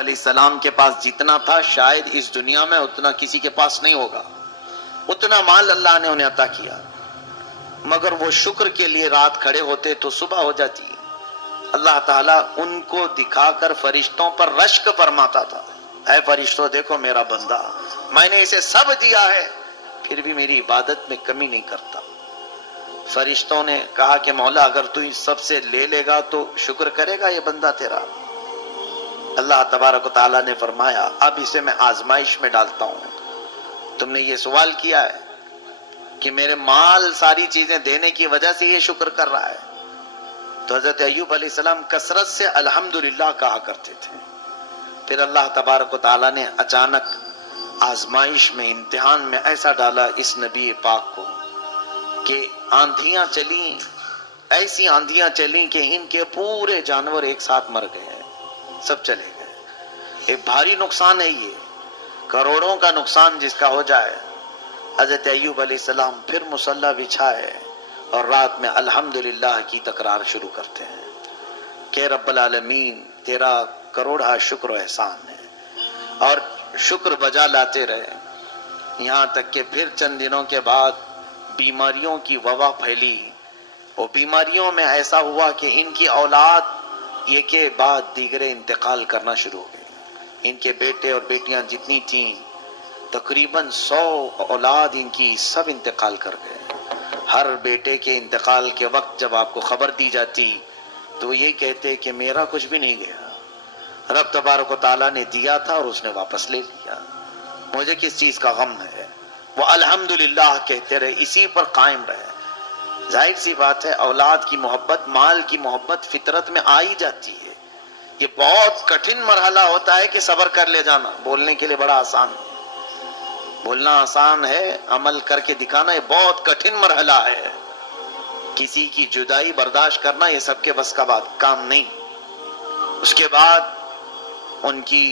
علیہ السلام کے پاس جتنا تھا شاید اس دنیا میں اتنا کسی کے پاس نہیں ہوگا، اتنا مال اللہ نے انہیں عطا کیا، مگر وہ شکر کے لیے رات کھڑے ہوتے تو صبح ہو جاتی۔ اللہ تعالیٰ ان کو دکھا کر فرشتوں پر رشک فرماتا تھا، اے فرشتوں دیکھو میرا بندہ، میں نے اسے سب دیا ہے پھر بھی میری عبادت میں کمی نہیں کرتا۔ فرشتوں نے کہا کہ مولا اگر تو اس سب سے لے لے گا تو شکر کرے گا یہ بندہ تیرا؟ اللہ تبارک و تعالیٰ نے فرمایا اب اسے میں آزمائش میں ڈالتا ہوں۔ تم نے یہ سوال کیا ہے کہ میرے مال ساری چیزیں دینے کی وجہ سے یہ شکر کر رہا ہے، تو حضرت ایوب علیہ السلام کثرت سے الحمدللہ کہا کرتے تھے۔ پھر اللہ تبارک و تعالیٰ نے اچانک آزمائش میں، امتحان میں ایسا ڈالا اس نبی پاک کو کہ آندھیاں چلیں، ایسی آندھیاں چلیں کہ ان کے پورے جانور ایک ساتھ مر گئے، سب چلے گئے۔ ایک بھاری نقصان ہے، یہ کروڑوں کا نقصان جس کا ہو جائے۔ حضرت ایوب علیہ السلام پھر مصلی بچھائے اور رات میں الحمدللہ کی تکرار شروع کرتے ہیں کہ رب العالمین تیرا کروڑا شکر و احسان ہے، اور شکر بجا لاتے رہے، یہاں تک کہ پھر چند دنوں کے بعد بیماریوں کی وبا پھیلی۔ وہ بیماریوں میں ایسا ہوا کہ ان کی اولاد ایک کے بعد دیگرے انتقال کرنا شروع ہو گئے۔ ان کے بیٹے اور بیٹیاں جتنی تھیں تقریباً 100 اولاد ان کی سب انتقال کر گئے۔ ہر بیٹے کے انتقال کے وقت جب آپ کو خبر دی جاتی تو یہ کہتے کہ میرا کچھ بھی نہیں گیا، رب تبارک و تعالیٰ نے دیا تھا اور اس نے واپس لے لیا، مجھے کس چیز کا غم ہے۔ وہ الحمدللہ کہتے رہے، اسی پر قائم رہے۔ ظاہر سی بات ہے اولاد کی محبت، مال کی محبت فطرت میں آ ہی جاتی ہے۔ یہ بہت کٹھن مرحلہ ہوتا ہے کہ صبر کر لے جانا، بولنے کے لیے بڑا آسان ہے، بولنا آسان ہے، عمل کر کے دکھانا یہ بہت کٹھن مرحلہ ہے۔ کسی کی جدائی برداشت کرنا یہ سب کے بس کا کام نہیں۔ اس کے بعد ان کی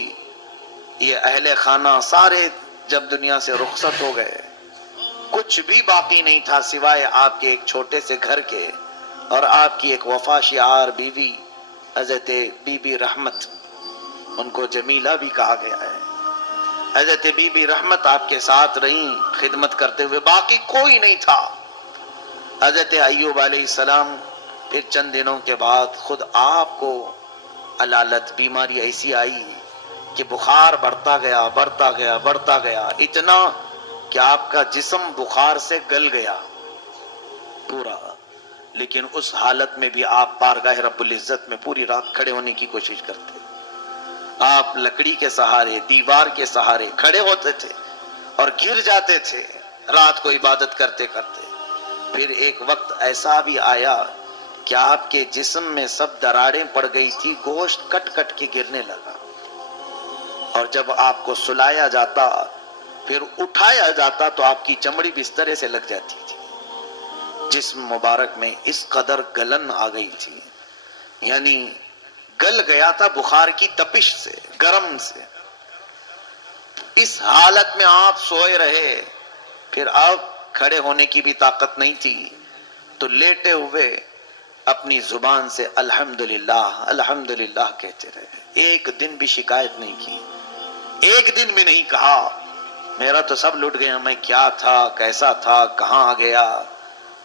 یہ اہل خانہ سارے جب دنیا سے رخصت ہو گئے، کچھ بھی باقی نہیں تھا سوائے آپ کے ایک چھوٹے سے گھر کے اور آپ کی ایک وفا شعار بیوی حضرت بی بی رحمت، ان کو جمیلہ بھی کہا گیا ہے۔ حضرت بی بی رحمت آپ کے ساتھ رہیں خدمت کرتے ہوئے، باقی کوئی نہیں تھا۔ حضرت ایوب علیہ السلام پھر چند دنوں کے بعد خود آپ کو علالت بیماری ایسی آئی کہ بخار بڑھتا گیا بڑھتا گیا بڑھتا گیا، اتنا کہ آپ کا جسم بخار سے گل گیا پورا۔ لیکن اس حالت میں بھی آپ بارگاہ رب العزت میں پوری رات کھڑے ہونے کی کوشش کرتے۔ آپ لکڑی کے سہارے، دیوار کے سہارے کھڑے ہوتے تھے اور گر جاتے تھے رات کو عبادت کرتے کرتے۔ پھر ایک وقت ایسا بھی آیا کہ آپ کے جسم میں سب دراڑیں پڑ گئی تھی، گوشت کٹ کٹ کے گرنے لگا، اور جب آپ کو سلایا جاتا پھر اٹھایا جاتا تو آپ کی چمڑی بسترے سے لگ جاتی تھی۔ جسم مبارک میں اس قدر گلن آ گئی تھی، یعنی گل گیا تھا بخار کی تپش سے، گرم سے۔ اس حالت میں آپ سوئے رہے، پھر اب کھڑے ہونے کی بھی طاقت نہیں تھی، تو لیٹے ہوئے اپنی زبان سے الحمدللہ الحمدللہ کہتے رہے، ایک دن بھی شکایت نہیں کی، ایک دن بھی نہیں کہا میرا تو سب لٹ گیا، میں کیا تھا کیسا تھا کہاں آ گیا،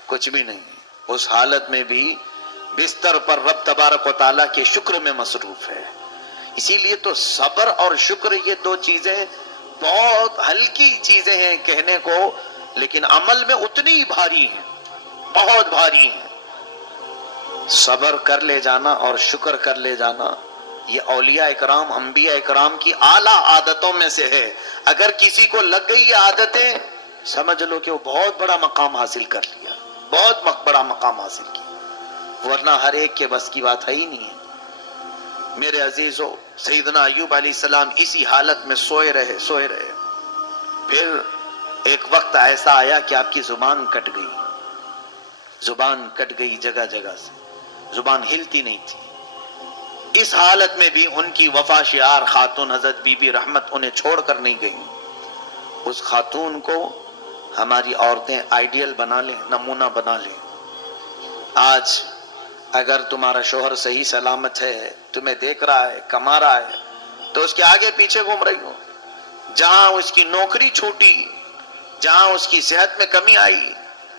کچھ بھی نہیں۔ اس حالت میں بھی بستر پر رب تبارک و تعالیٰ کے شکر میں مصروف ہے۔ اسی لیے تو صبر اور شکر یہ دو چیزیں بہت ہلکی چیزیں ہیں کہنے کو، لیکن عمل میں اتنی ہی بھاری ہیں، بہت بھاری ہیں۔ صبر کر لے جانا اور شکر کر لے جانا یہ اولیاء اکرام انبیاء اکرام کی اعلیٰ عادتوں میں سے ہے۔ اگر کسی کو لگ گئی یہ عادتیں سمجھ لو کہ وہ بہت بڑا مقام حاصل کر لیا، بہت بڑا مقام حاصل کیا، ورنہ ہر ایک کے بس کی بات ہے ہی نہیں ہے۔ میرے عزیزو، سیدنا ایوب علیہ السلام اسی حالت میں سوئے رہے سوئے رہے۔ پھر ایک وقت ایسا آیا کہ آپ کی زبان کٹ گئی، زبان کٹ گئی جگہ جگہ سے، زبان ہلتی نہیں تھی۔ اس حالت میں بھی ان کی وفا شعار خاتون حضرت بی بی رحمت انہیں چھوڑ کر نہیں گئی۔ اس خاتون کو ہماری عورتیں آئیڈیل بنا لیں، نمونہ بنا لیں۔ آج اگر تمہارا شوہر صحیح سلامت ہے، تمہیں دیکھ رہا ہے، کما رہا ہے، تو اس کے آگے پیچھے گھوم رہی ہو. جہاں اس کی نوکری چھوٹی، جہاں اس کی صحت میں کمی آئی،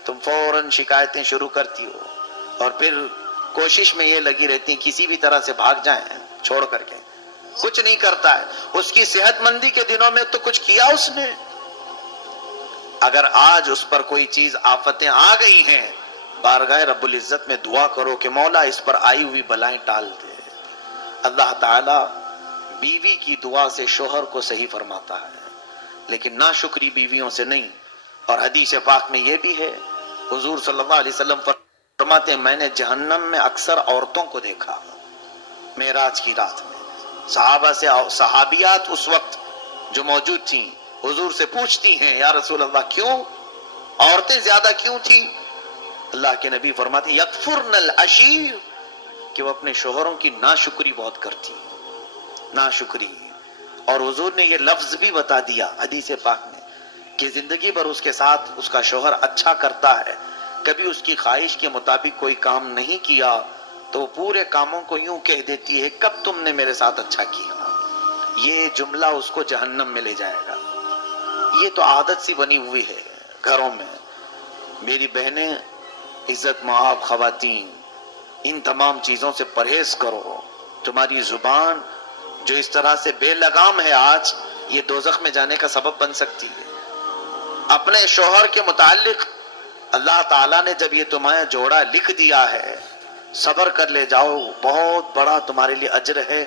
تم فوراً شکایتیں شروع کرتی ہو، اور پھر کوشش میں یہ لگی رہتی کسی بھی طرح سے بھاگ جائیں چھوڑ کر کے. کچھ نہیں کرتا ہے. اس کی صحت مندی کے دنوں میں تو کچھ کیا اس نے. اگر آج اس پر کوئی چیز آفتیں آ گئی ہیں، بارگاہ رب العزت میں دعا کرو کہ مولا اس پر آئی ہوئی بلائیں ٹال دے. اللہ تعالی بیوی کی دعا سے شوہر کو صحیح فرماتا ہے، لیکن ناشکری بیویوں سے نہیں. اور حدیث پاک میں یہ بھی ہے، حضور صلی اللہ علیہ وسلم فرماتے ہیں میں نے جہنم میں اکثر عورتوں کو دیکھا معراج کی رات میں. صحابہ سے صحابیات اس وقت جو موجود تھیں حضور سے پوچھتی ہیں یا رسول اللہ کیوں عورتیں زیادہ کیوں تھیں؟ اللہ کے نبی فرماتے ہیں یکفرن العشیر، کہ وہ اپنے شوہروں کی ناشکری بہت کرتی، ناشکری. اور حضور نے یہ لفظ بھی بتا دیا حدیث پاک میں کہ زندگی بھر اس کے ساتھ اس کا شوہر اچھا کرتا ہے، کبھی اس کی خواہش کے مطابق کوئی کام نہیں کیا تو وہ پورے کاموں کو یوں کہہ دیتی ہے کب تم نے میرے ساتھ اچھا کیا. یہ جملہ اس کو جہنم میں لے جائے گا. یہ تو عادت سی بنی ہوئی ہے گھروں میں. میری بہنیں، عزت مآب خواتین، ان تمام چیزوں سے پرہیز کرو. تمہاری زبان جو اس طرح سے بے لگام ہے آج، یہ دوزخ میں جانے کا سبب بن سکتی ہے. اپنے شوہر کے متعلق اللہ تعالیٰ نے جب یہ تمہیں جوڑا لکھ دیا ہے، صبر کر لے جاؤ، بہت بڑا تمہارے لیے اجر ہے.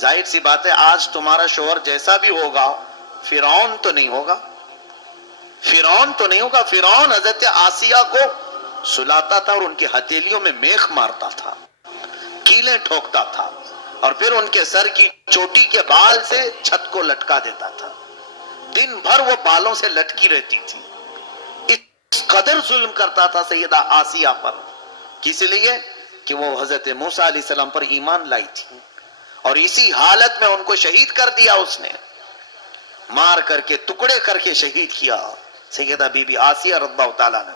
ظاہر سی بات ہے آج تمہارا شوہر جیسا بھی ہوگا فرعون تو نہیں ہوگا. فرعون تو نہیں ہوگا. فرعون حضرت آسیہ کو سلاتا تھا اور ان کی ہتھیلیوں میں میخ مارتا تھا، کیلیں ٹھوکتا تھا، اور پھر ان کے سر کی چوٹی کے بال سے چھت کو لٹکا دیتا تھا. دن بھر وہ بالوں سے لٹکی رہتی تھی. اس قدر ظلم کرتا تھا سیدہ آسیہ پر، کس لیے کہ وہ حضرت موسیٰ علیہ السلام پر ایمان لائی تھی، اور اسی حالت میں ان کو شہید کر دیا. اس نے مار کر کے ٹکڑے کر کے شہید کیا سیدہ بی بی آسیہ رضی اللہ تعالیٰ نے.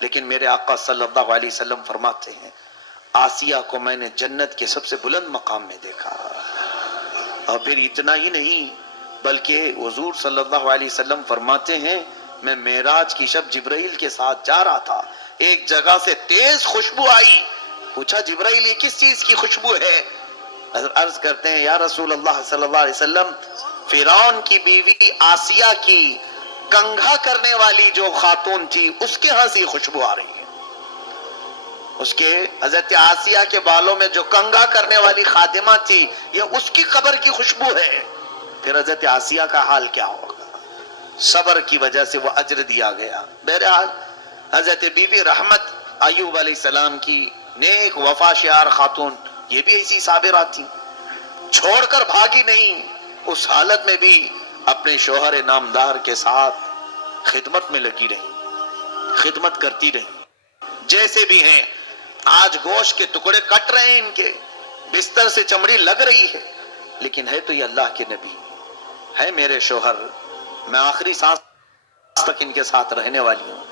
لیکن میرے آقا صلی اللہ علیہ وسلم فرماتے ہیں آسیہ کو میں نے جنت کے سب سے بلند مقام میں دیکھا. اور پھر اتنا ہی نہیں بلکہ حضور صلی اللہ علیہ وسلم فرماتے ہیں میں معراج کی شب جبرائیل کے ساتھ جا رہا تھا، ایک جگہ سے تیز خوشبو آئی. پوچھا جبرائیل یہ کس چیز کی خوشبو ہے؟ عرض کرتے ہیں یا رسول اللہ صلی اللہ علیہ وسلم فرعون کی بیوی آسیہ کی کنگھا کرنے والی جو خاتون تھی اس کے ہاں سے خوشبو آ رہی ہے. اس کے حضرت آسیہ کے بالوں میں جو کنگھا کرنے والی خادمہ تھی یہ اس کی قبر کی خوشبو ہے. پھر حضرت آسیہ کا حال کیا ہوگا؟ صبر کی وجہ سے وہ اجر دیا گیا. بہرحال حضرت بی بی رحمت ایوب علیہ السلام کی نیک وفا شیار خاتون، یہ بھی ایسی صابرات تھی، چھوڑ کر بھاگی نہیں. اس حالت میں بھی اپنے شوہر نامدار کے ساتھ خدمت میں لگی رہی، خدمت کرتی رہی. جیسے بھی ہیں آج گوشت کے ٹکڑے کٹ رہے ہیں، ان کے بستر سے چمڑی لگ رہی ہے، لیکن ہے تو یہ اللہ کے نبی، ہے میرے شوہر، میں آخری سانس تک ان کے ساتھ رہنے والی ہوں.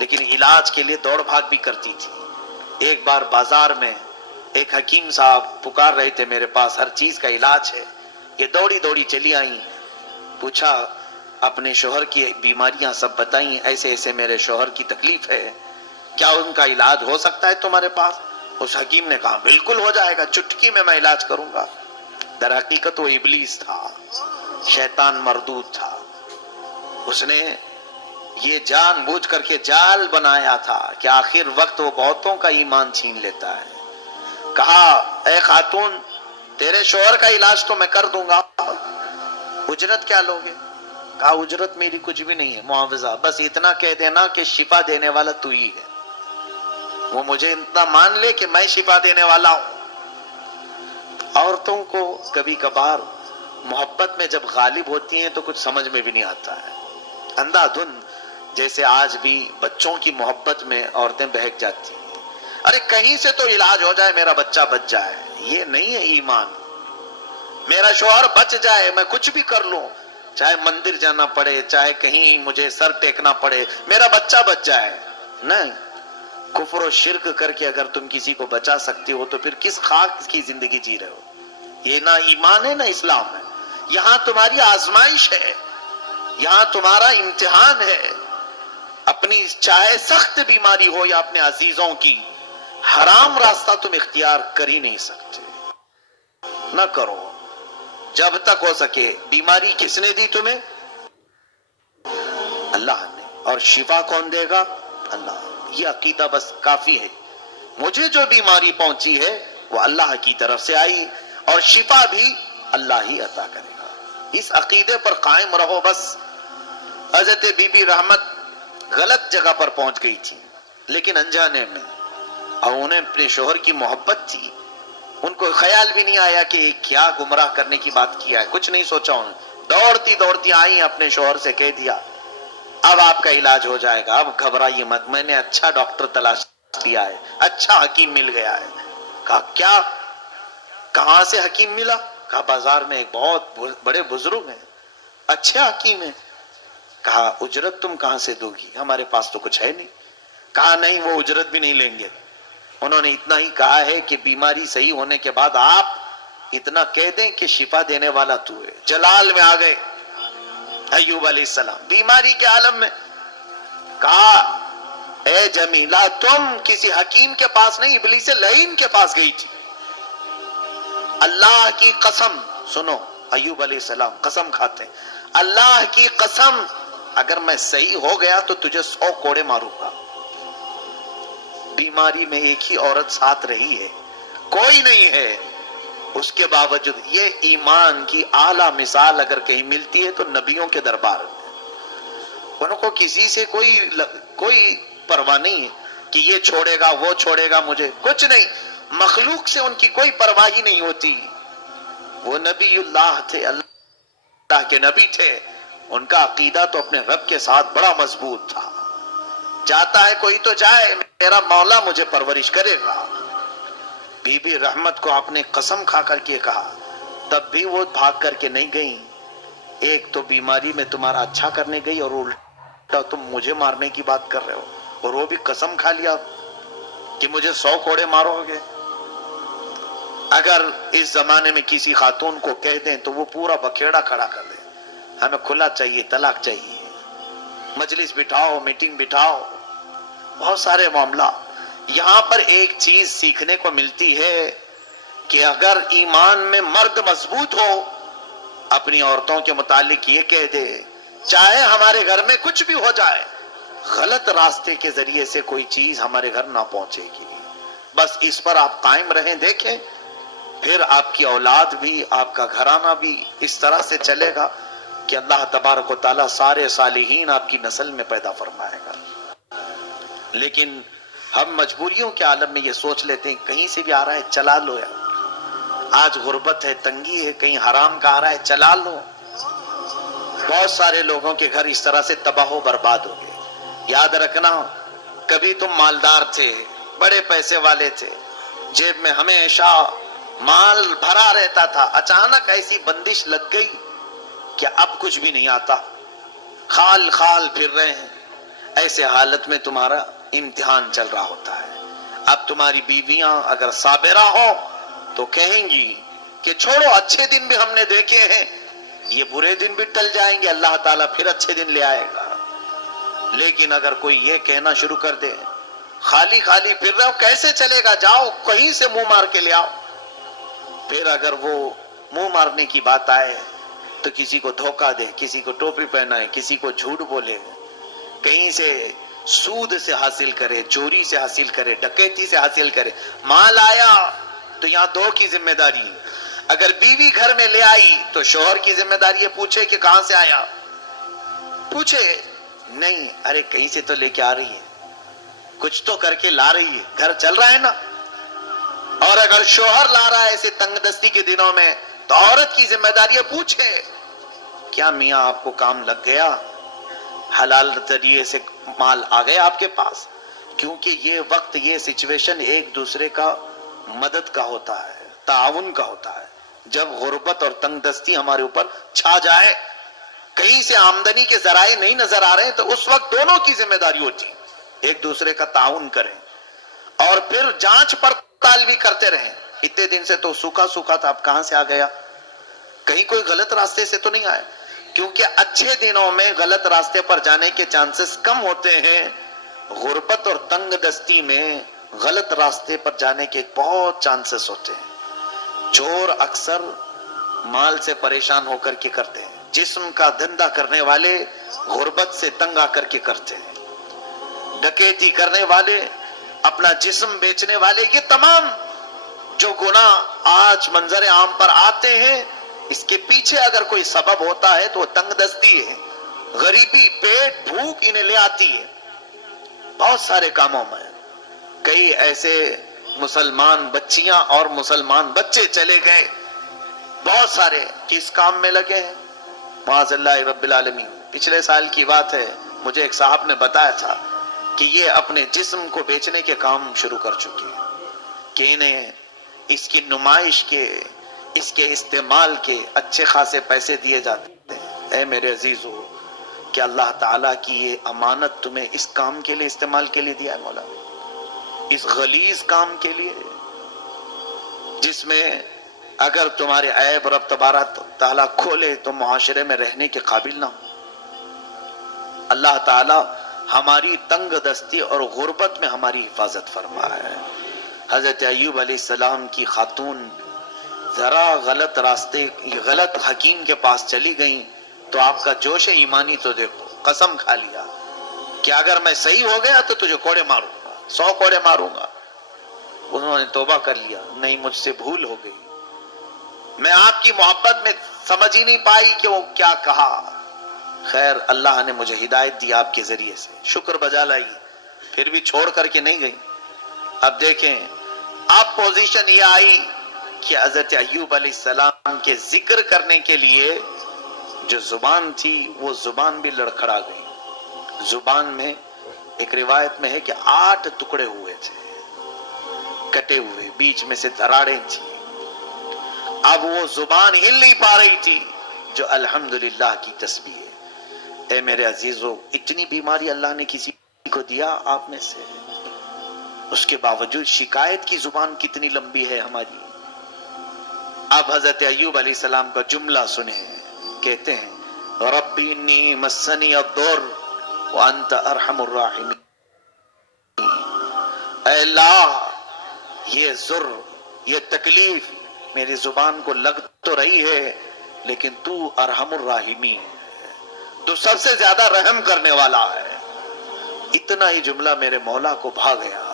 لیکن علاج کے لیے دوڑ بھاگ بھی کرتی تھی. ایک بار بازار میں ایک حکیم صاحب پکار رہے تھے میرے پاس، ہر چیز کا علاج ہے. یہ دوڑی دوڑی چلی آئیں، پوچھا اپنے شوہر کی بیماریاں سب بتائیں، ایسے ایسے میرے شوہر کی تکلیف ہے، کیا ان کا علاج ہو سکتا ہے تمہارے پاس؟ اس حکیم نے کہا بالکل ہو جائے گا، چٹکی میں علاج کروں گا. در حقیقت وہ ابلیس تھا، شیطان مردود تھا. اس نے یہ جان بوجھ کر کے جال بنایا تھا کہ آخر وقت وہ بہتوں کا ایمان چھین لیتا ہے. کہا اے خاتون تیرے شوہر کا علاج تو میں کر دوں گا، اجرت کیا لوگے؟ کہا اجرت میری کچھ بھی نہیں ہے، معاوضہ بس اتنا کہہ دینا کہ شفا دینے والا تو ہی ہے. وہ مجھے اتنا مان لے کہ میں شفا دینے والا ہوں. عورتوں کو کبھی کبھار محبت میں جب غالب ہوتی ہیں تو کچھ سمجھ میں بھی نہیں آتا ہے. اندھا دھند جیسے آج بھی بچوں کی محبت میں عورتیں بہک جاتی ہیں. ارے کہیں سے تو علاج ہو جائے، میرا بچہ بچ جائے. یہ نہیں ہے ایمان. میرا شوہر بچ جائے، میں کچھ بھی کر لوں، چاہے مندر جانا پڑے، چاہے کہیں مجھے سر ٹیکنا پڑے، میرا بچہ بچ جائے. نہیں، کفر و شرک کر کے اگر تم کسی کو بچا سکتے ہو تو پھر کس خاک کی زندگی جی رہے ہو؟ یہ نہ ایمان ہے نہ اسلام ہے. یہاں تمہاری آزمائش ہے، یہاں تمہارا امتحان ہے. اپنی چاہے سخت بیماری ہو یا اپنے عزیزوں کی، حرام راستہ تم اختیار کر ہی نہیں سکتے. نہ کرو جب تک ہو سکے. بیماری کس نے دی تمہیں؟ اللہ نے. اور شفا کون دے گا؟ اللہ. یہ عقیدہ بس کافی ہے. مجھے جو بیماری پہنچی ہے وہ اللہ کی طرف سے آئی، اور شفا بھی اللہ ہی عطا کرے گا. اس عقیدے پر قائم رہو بس. حضرت بی بی رحمت غلط جگہ پر پہنچ گئی تھی لیکن انجانے میں، اور انہیں اپنے شوہر کی محبت تھی. ان کو خیال بھی نہیں آیا کہ کیا گمراہ کرنے کی بات کیا ہے، کچھ نہیں سوچا. انہوں دوڑتی دوڑتی آئی، اپنے شوہر سے کہہ دیا اب آپ کا علاج ہو جائے گا، اب گھبرائیے مت، میں نے اچھا ڈاکٹر تلاش کیا ہے، اچھا حکیم مل گیا ہے. کہا کیا؟ کہاں سے حکیم ملا؟ کہا بازار میں ایک بہت بڑے بزرگ ہیں، اچھے حکیم ہیں. کہا اجرت تم کہاں سے دو گی؟ ہمارے پاس تو کچھ ہے نہیں. کہا نہیں، وہ اجرت بھی نہیں لیں گے. انہوں نے اتنا ہی کہا ہے کہ بیماری صحیح ہونے کے بعد آپ اتنا کہہ دیں کہ شفا دینے والا تو ہے. جلال میں آ گئے ایوب علیہ السلام بیماری کے عالم میں. کہا اے جمیلہ، تم کسی حکیم کے پاس نہیں، ابلیس لعین کے پاس گئی تھی. اللہ کی قسم، سنو ایوب علیہ السلام قسم کھاتے ہیں، اللہ کی قسم اگر میں صحیح ہو گیا تو تجھے 100 کوڑے ماروں گا. بیماری میں ایک ہی عورت ساتھ رہی ہے، کوئی نہیں ہے. اس کے باوجود یہ ایمان کی اعلیٰ مثال اگر کہیں ملتی ہے تو نبیوں کے دربار میں. ان کو کسی سے کوئی پرواہ نہیں ہے کہ یہ چھوڑے گا وہ چھوڑے گا، مجھے کچھ نہیں. مخلوق سے ان کی کوئی پرواہ ہی نہیں ہوتی. وہ نبی اللہ تھے، اللہ کے نبی تھے. ان کا عقیدہ تو اپنے رب کے ساتھ بڑا مضبوط تھا. جاتا ہے کوئی تو جائے، میرا مولا مجھے پرورش کرے گا. بی بی رحمت کو آپ نے قسم کھا کر کے کہا، تب بھی وہ بھاگ کر کے نہیں گئی. ایک تو بیماری میں تمہارا اچھا کرنے گئی اور الٹا تم مجھے مارنے کی بات کر رہے ہو، اور وہ بھی قسم کھا لیا کہ مجھے 100 کوڑے مارو گے. اگر اس زمانے میں کسی خاتون کو کہہ دیں تو وہ پورا بکھیڑا کھڑا کر دیں، ہمیں کھلا چاہیے، طلاق چاہیے، مجلس بٹھاؤ، میٹنگ بٹھاؤ، بہت سارے معاملہ. یہاں پر ایک چیز سیکھنے کو ملتی ہے کہ اگر ایمان میں مرد مضبوط ہو، اپنی عورتوں کے متعلق یہ کہہ دے چاہے ہمارے گھر میں کچھ بھی ہو جائے، غلط راستے کے ذریعے سے کوئی چیز ہمارے گھر نہ پہنچے گی. بس اس پر آپ قائم رہیں، دیکھیں پھر آپ کی اولاد بھی، آپ کا گھرانہ بھی اس طرح سے چلے گا کہ اللہ تبارک و تعالیٰ سارے صالحین آپ کی نسل میں پیدا فرمائے گا. لیکن ہم مجبوریوں کے عالم میں یہ سوچ لیتے ہیں کہیں سے بھی آ رہا ہے چلا لو. یار آج غربت ہے، تنگی ہے، کہیں حرام کا آ رہا ہے چلا لو. بہت سارے لوگوں کے گھر اس طرح سے تباہ و برباد ہو گئے. یاد رکھنا، کبھی تم مالدار تھے، بڑے پیسے والے تھے، جیب میں ہمیشہ مال بھرا رہتا تھا، اچانک ایسی بندش لگ گئی کہ اب کچھ بھی نہیں آتا، خال خال پھر رہے ہیں. ایسے حالت میں تمہارا امتحان چل رہا ہوتا ہے. اب تمہاری بیویاں اگر صابرہ ہو تو کہیں گی کہ چھوڑو، اچھے دن بھی ہم نے دیکھے ہیں، یہ برے دن بھی ٹل جائیں گے، اللہ تعالیٰ پھر اچھے دن لے آئے گا. لیکن اگر کوئی یہ کہنا شروع کر دے خالی خالی پھر رہے ہو، کیسے چلے گا، جاؤ کہیں سے منہ مار کے لے آؤ. پھر اگر وہ منہ مارنے کی بات آئے تو کسی کو دھوکہ دے، کسی کو ٹوپی پہنائے، کسی کو جھوٹ بولے، کہیں سے سود سے حاصل کرے، چوری سے حاصل کرے، ڈکیتی سے حاصل کرے. مال آیا تو یہاں 2 کی ذمہ داری. اگر بیوی گھر میں لے آئی تو شوہر کی ذمہ داری ہے پوچھے کہ کہاں سے آیا، پوچھے نہیں، ارے کہیں سے تو لے کے آ رہی ہے، کچھ تو کر کے لا رہی ہے، گھر چل رہا ہے نا. اور اگر شوہر لا رہا ہے ایسے تنگ دستی کے دنوں میں تو عورت کی ذمہ داری ہے پوچھے کیا میاں آپ کو کام لگ گیا، حلال ذریعے سے مال آ گیا آپ کے پاس. کیونکہ یہ وقت، یہ سچویشن ایک دوسرے کا مدد کا ہوتا ہے، تعاون کا ہوتا ہے. جب غربت اور تنگ دستی ہمارے اوپر چھا جائے، کہیں سے آمدنی کے ذرائع نہیں نظر آ رہے ہیں، تو اس وقت دونوں کی ذمہ داری ہوتی ہے ایک دوسرے کا تعاون کریں، اور پھر جانچ پڑتال بھی کرتے رہیں. اتنے دن سے تو سوکھا سوکھا تھا، اب کہاں سے آ گیا. کہیں کوئی غلط راستے سے تو نہیں آیا، کیونکہ اچھے دنوں میں غلط راستے پر جانے کے چانسز کم ہوتے ہیں، غربت اور تنگ دستی میں غلط راستے پر جانے کے بہت چانسز ہوتے ہیں۔ چور اکثر مال سے پریشان ہو کر کے کرتے ہیں، جسم کا دھندہ کرنے والے غربت سے تنگ آ کر کے کرتے ہیں، ڈکیتی کرنے والے، اپنا جسم بیچنے والے، یہ تمام جو گناہ آج منظر عام پر آتے ہیں، اس کے پیچھے اگر کوئی سبب ہوتا ہے تو وہ تنگ دستی ہے، غریبی، پیٹ، بھوک انہیں لے آتی ہے۔ بہت سارے کاموں میں کئی ایسے مسلمان بچیاں اور مسلمان بچے چلے گئے، بہت سارے کس کام میں لگے ہیں، معاذ اللہ رب العالمین۔ پچھلے سال کی بات ہے، مجھے ایک صاحب نے بتایا تھا کہ یہ اپنے جسم کو بیچنے کے کام شروع کر چکے ہیں، کہ انہیں اس کی نمائش کے، اس کے استعمال کے اچھے خاصے پیسے دیے جاتے ہیں۔ اے میرے عزیزو، کہ اللہ تعالیٰ کی یہ امانت تمہیں اس کام کے لیے استعمال کے لیے دیا ہے مولا، اس غلیظ کام کے لیے، جس میں اگر تمہارے عیب رب تبارک تعالیٰ کھولے تو معاشرے میں رہنے کے قابل نہ ہو۔ اللہ تعالیٰ ہماری تنگ دستی اور غربت میں ہماری حفاظت فرمائے۔ حضرت ایوب علیہ السلام کی خاتون ذرا غلط راستے، غلط حکیم کے پاس چلی گئیں تو آپ کا جوش ایمانی تو دیکھو، قسم کھا لیا کہ اگر میں صحیح ہو گیا تو تجھے کوڑے ماروں گا، 100 کوڑے ماروں گا۔ انہوں نے توبہ کر لیا، نہیں مجھ سے بھول ہو گئی، میں آپ کی محبت میں سمجھ ہی نہیں پائی کہ وہ کیا کہا۔ خیر اللہ نے مجھے ہدایت دی آپ کے ذریعے سے، شکر بجا لائی، پھر بھی چھوڑ کر کے نہیں گئی۔ اب دیکھیں، اب پوزیشن یہ آئی کہ حضرت ایوب علیہ السلام کے ذکر کرنے کے لیے جو زبان تھی وہ زبان بھی لڑکھڑا گئی۔ زبان میں ایک روایت میں ہے کہ 8 ٹکڑے ہوئے تھے، کٹے ہوئے، بیچ میں سے دراڑیں تھی۔ اب وہ زبان ہل نہیں پا رہی تھی، جو الحمدللہ کی تسبیح ہے۔ اے میرے عزیزو، اتنی بیماری اللہ نے کسی کو دیا آپ میں سے، اس کے باوجود شکایت کی زبان کتنی لمبی ہے ہماری۔ اب حضرت ایوب علیہ السلام کا جملہ سنیں، کہتے ہیں ربی انی مسنی الضر وانت ارحم الراحمین۔ اے اللہ، یہ ضر، یہ تکلیف میری زبان کو لگ تو رہی ہے، لیکن تو ارحم الراحمین، تو سب سے زیادہ رحم کرنے والا ہے۔ اتنا ہی جملہ میرے مولا کو بھا گیا۔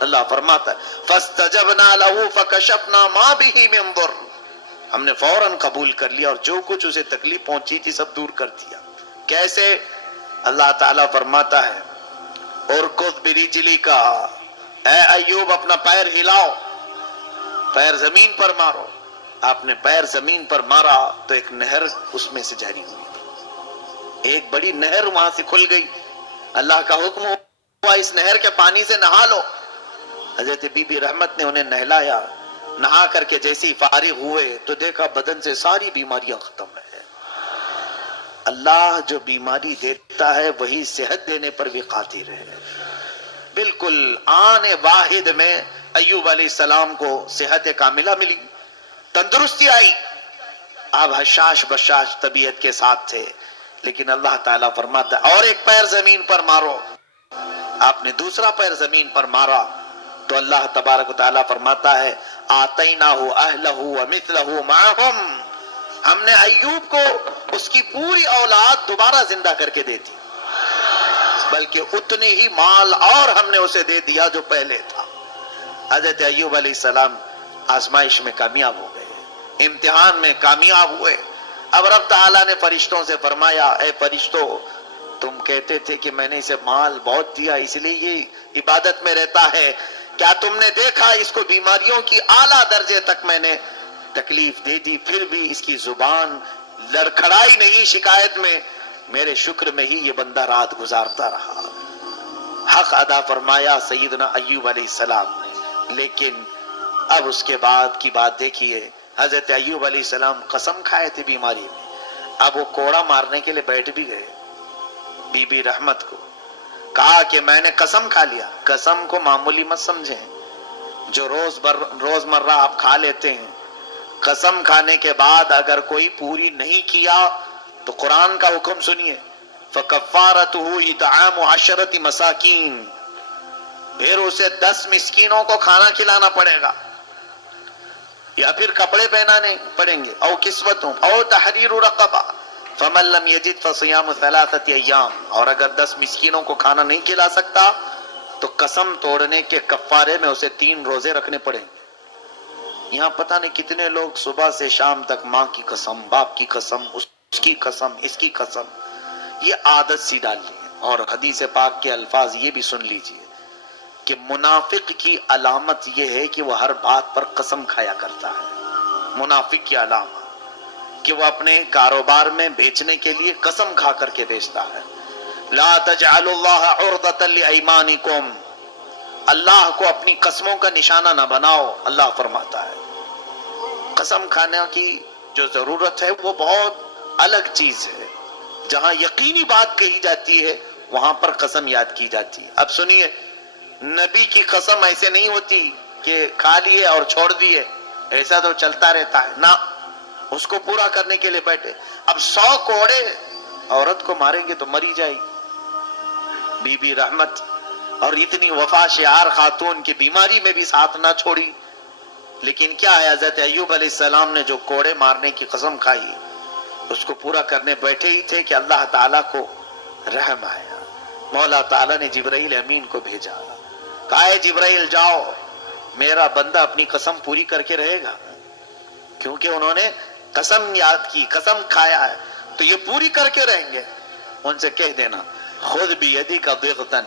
اللہ فرماتا ہے فاستجبنا له فکشفنا ما به من ضر، ہم نے فوراً قبول کر لیا اور جو کچھ اسے تکلیف پہنچی تھی سب دور کر دیا۔ کیسے؟ اللہ تعالیٰ فرماتا ہے ارکض برجلک، اے ایوب اپنا پیر ہلاؤ، پیر زمین پر مارو۔ آپ نے پیر زمین پر مارا تو ایک نہر اس میں سے جاری ہوئی، ایک بڑی نہر وہاں سے کھل گئی۔ اللہ کا حکم ہوا اس نہر کے پانی سے نہا لو۔ حضرت بی بی رحمت نے انہیں نہلایا، نہا کر کے جیسے فارغ ہوئے تو دیکھا بدن سے ساری بیماریاں ختم ہے۔ اللہ جو بیماری دیتا ہے وہی صحت دینے پر بھی قادر ہے۔ بالکل آن واحد میں ایوب علیہ السلام کو صحت کاملہ ملی، تندرستی آئی۔ آپ حشاش بشاش طبیعت کے ساتھ تھے، لیکن اللہ تعالیٰ فرماتا ہے اور ایک پیر زمین پر مارو۔ آپ نے دوسرا پیر زمین پر مارا تو اللہ تبارک و تعالیٰ فرماتا ہے آتیناہ اہلہ ومثلہ معہم، ہم نے ایوب کو اس کی پوری اولاد دوبارہ زندہ کر کے دے دی، بلکہ اتنے ہی مال اور ہم نے اسے دے دیا جو پہلے تھا۔ حضرت ایوب علیہ السلام آزمائش میں کامیاب ہو گئے، امتحان میں کامیاب ہوئے۔ اب رب تعالیٰ نے فرشتوں سے فرمایا اے فرشتوں، تم کہتے تھے کہ میں نے اسے مال بہت دیا اس لیے یہ عبادت میں رہتا ہے، کیا تم نے دیکھا اس کو بیماریوں کی اعلیٰ درجے تک میں نے تکلیف دے دی، پھر بھی اس کی زبان لڑکھڑائی نہیں شکایت میں، میرے شکر میں ہی یہ بندہ رات گزارتا رہا۔ حق ادا فرمایا سیدنا ایوب علیہ السلام نے۔ لیکن اب اس کے بعد کی بات دیکھیے، حضرت ایوب علیہ السلام قسم کھائے تھے بیماری میں، اب وہ کوڑا مارنے کے لیے بیٹھ بھی گئے۔ بی بی رحمت کو کہا کہ میں نے قسم کھا لیا۔ قسم کو معمولی مت سمجھیں، جو روز مرہ آپ کھا لیتے ہیں قسم کھانے کے بعد اگر کوئی پوری نہیں کیا تو قرآن کا حکم سنیے، فَكَفَّارَتُهُ إِطْعَامُ عَشَرَةِ مَسَاكِينَ، پھر اسے 10 مسکینوں کو کھانا کھلانا پڑے گا، یا پھر کپڑے پہنانے پڑیں گے، او کسوتوں او تحریر رقبہ، فَمَن لَّمْ يَجِدْ فَصِيَامُ 3 أَيَّامٍ، اور اگر 10 مسکینوں کو کھانا نہیں کھلا سکتا تو قسم توڑنے کے کفارے میں اسے 3 روزے رکھنے پڑیں گے۔ یہاں پتہ نہیں کتنے لوگ صبح سے شام تک ماں کی قسم، باپ کی قسم، اس کی قسم، اس کی قسم، یہ عادت سی ڈال لی ہے۔ اور حدیث پاک کے الفاظ یہ بھی سن لیجئے کہ منافق کی علامت یہ ہے کہ وہ ہر بات پر قسم کھایا کرتا ہے۔ منافق کی علامت کہ وہ اپنے کاروبار میں بیچنے کے لیے قسم کھا کر کے بیچتا ہے۔ لا تجعلوا اللہ عرضۃ لایمانکم، اللہ کو اپنی قسموں کا نشانہ نہ بناؤ، اللہ فرماتا ہے۔ قسم کھانے کی جو ضرورت ہے وہ بہت الگ چیز ہے، جہاں یقینی بات کہی جاتی ہے وہاں پر قسم یاد کی جاتی ہے۔ اب سنیے، نبی کی قسم ایسے نہیں ہوتی کہ کھا لیے اور چھوڑ دیے، ایسا تو چلتا رہتا ہے نہ، اس کو پورا کرنے کے لیے بیٹھے۔ اب 100 کوڑے عورت کو ماریں گے تو مری جائے گی۔ بی بی رحمت اور اتنی وفا شعار خاتون کی بیماری میں بھی ساتھ نہ چھوڑی، لیکن کیا ہے، حضرت ایوب علیہ السلام نے جو کوڑے مارنے کی قسم کھائی اس کو پورا کرنے بیٹھے ہی تھے کہ اللہ تعالیٰ کو رحم آیا، مولا تعالیٰ نے جبرائیل امین کو بھیجا، کہا ہے جبرائیل جاؤ، میرا بندہ اپنی قسم پوری کر کے رہے گا، کیونکہ انہوں نے قسم یاد کی، قسم کھایا ہے تو یہ پوری کر کے رہیں گے۔ ان سے کہہ دینا خذ بیدک ضغطا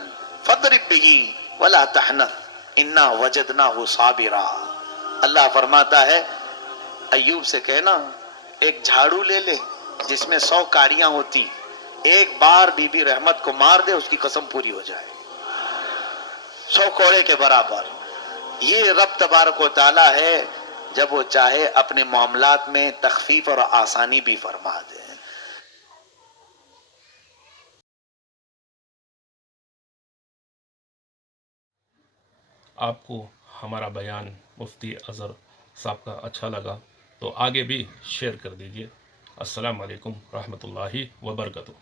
فاضرب بہ ولا تحنث انا وجدناہ صابرا۔ اللہ فرماتا ہے ایوب سے کہنا ایک جھاڑو لے لے جس میں 100 کاڑیاں ہوتی، ایک بار بی بی رحمت کو مار دے، اس کی قسم پوری ہو جائے، 100 کوڑے کے برابر۔ یہ رب تبارک و تعالی ہے، جب وہ چاہے اپنے معاملات میں تخفیف اور آسانی بھی فرما دے۔ آپ کو ہمارا بیان مفتی اظہر صاحب کا اچھا لگا تو آگے بھی شیئر کر دیجیے۔ السلام علیکم ورحمۃ اللہ وبرکاتہ۔